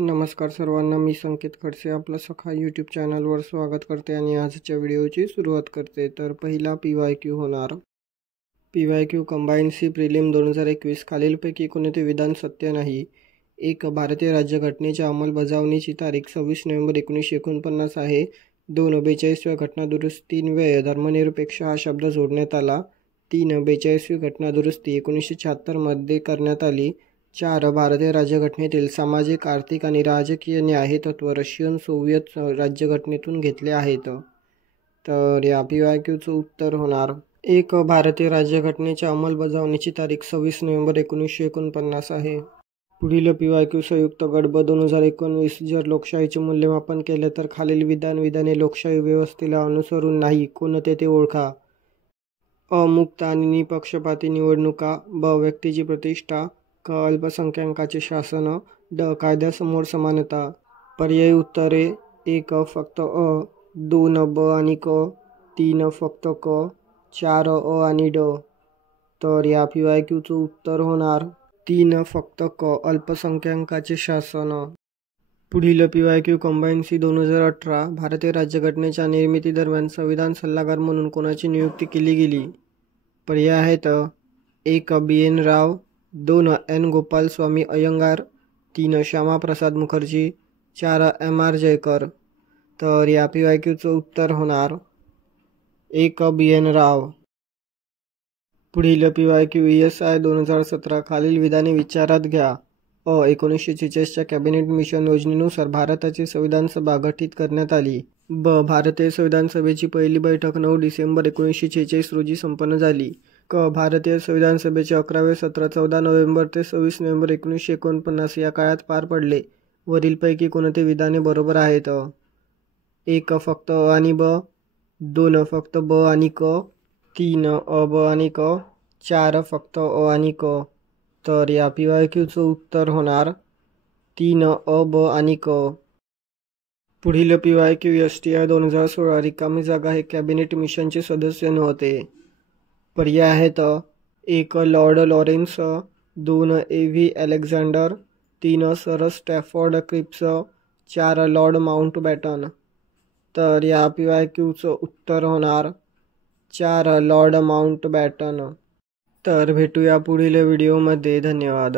नमस्कार सर्वांना, मी संकेत खडसे आपलं सखा यूट्यूब चॅनलवर स्वागत करते आणि आजच्या व्हिडिओची सुरुवात करते. तर पहिला PYQ होणार. PYQ कंबाईंड सी प्रिलिम 2021 खालीलपैकी कोणते विधान सत्य नाही? 1. भारतीय राज्यघटनेच्या अंमलबजावणीची तारीख 26 नोव्हेंबर 1949 आहे. 2. 42व्या घटनादुरुस्तीन्वये धर्मनिरपेक्ष हा शब्द जोडण्यात आला. 3. 42वी घटनादुरुस्ती 1976 मध्ये करण्यात आली. 4. भारतीय राज्यघटनेतील सामाजिक, आर्थिक आणि राजकीय न्याय हे तत्त्व रशियन सोव्हिएत राज्यघटनेतून घेतले आहेत. तर या PYQचं उत्तर होणार 1. भारतीय राज्यघटनेच्या अंमलबजावणीची तारीख 26 नोव्हेंबर 1949 आहे. पुढील PYQ संयुक्त गट ब 2019 जर लोकशाहीचे मूल्यमापन केले तर खालील विधाने लोकशाही व्यवस्थेला अनुसरून नाही कोणते ते ओळखा. अ. मुक्त आणि निपक्षपाती निवडणुका. ब. व्यक्तीची प्रतिष्ठा. क. अल्पसंख्याकांचे शासन. ड. कायद्यासमोर समानता. पर्यायी उत्तरे 1. फक्त अ. 2. ब आणि क. 3. फक्त क. 4. अ आणि ड. तर या PYQचं उत्तर होणार 3. फक्त क. अल्पसंख्याकांचे शासन. पुढील PYQ कंबाईंड सी 2018 भारतीय राज्यघटनेच्या निर्मितीदरम्यान संविधान सल्लागार म्हणून कोणाची नियुक्ती केली गेली? पर्याय आहेत 1. BN राव. 2. N. गोपालस्वामी अय्यंगार. 3. श्यामाप्रसाद मुखर्जी. 4. MR जयकर. तर या PYQचं उत्तर होणार 1. BN राव. पुढील PYQ ESI 2017 खालील विधाने विचारात घ्या. अ. 1946च्या कॅबिनेट मिशन योजनेनुसार भारताची संविधान सभा गठीत करण्यात आली. ब. भारतीय संविधान सभेची पहिली बैठक 9 डिसेंबर 1946 रोजी संपन्न झाली. क. भारतीय संविधान सभेचे 11वे सत्र 14 नोव्हेंबर ते 26 नोव्हेंबर 1949 या काळात पार पडले. वरीलपैकी कोणते विधाने बरोबर आहेत? 1. फक्त अ आणि ब. 2. फक्त ब आणि क. 3. अ, ब आणि क. 4. फक्त अ आणि क. तर या PYQचं उत्तर होणार 3. अ, ब आणि क. पुढील PYQ STI 2016 रिकामी जागा हे कॅबिनेट मिशनचे सदस्य नव्हते. पर्याय आहेत 1. Lord Lawrence. 2. AV Alexander. 3. Sir Stafford Cripps. 4. Lord Mountbatten. तर या PYQचं उत्तर होणार 4. Lord Mountbatten. तर भेटूया पुढील व्हिडिओमध्ये. धन्यवाद.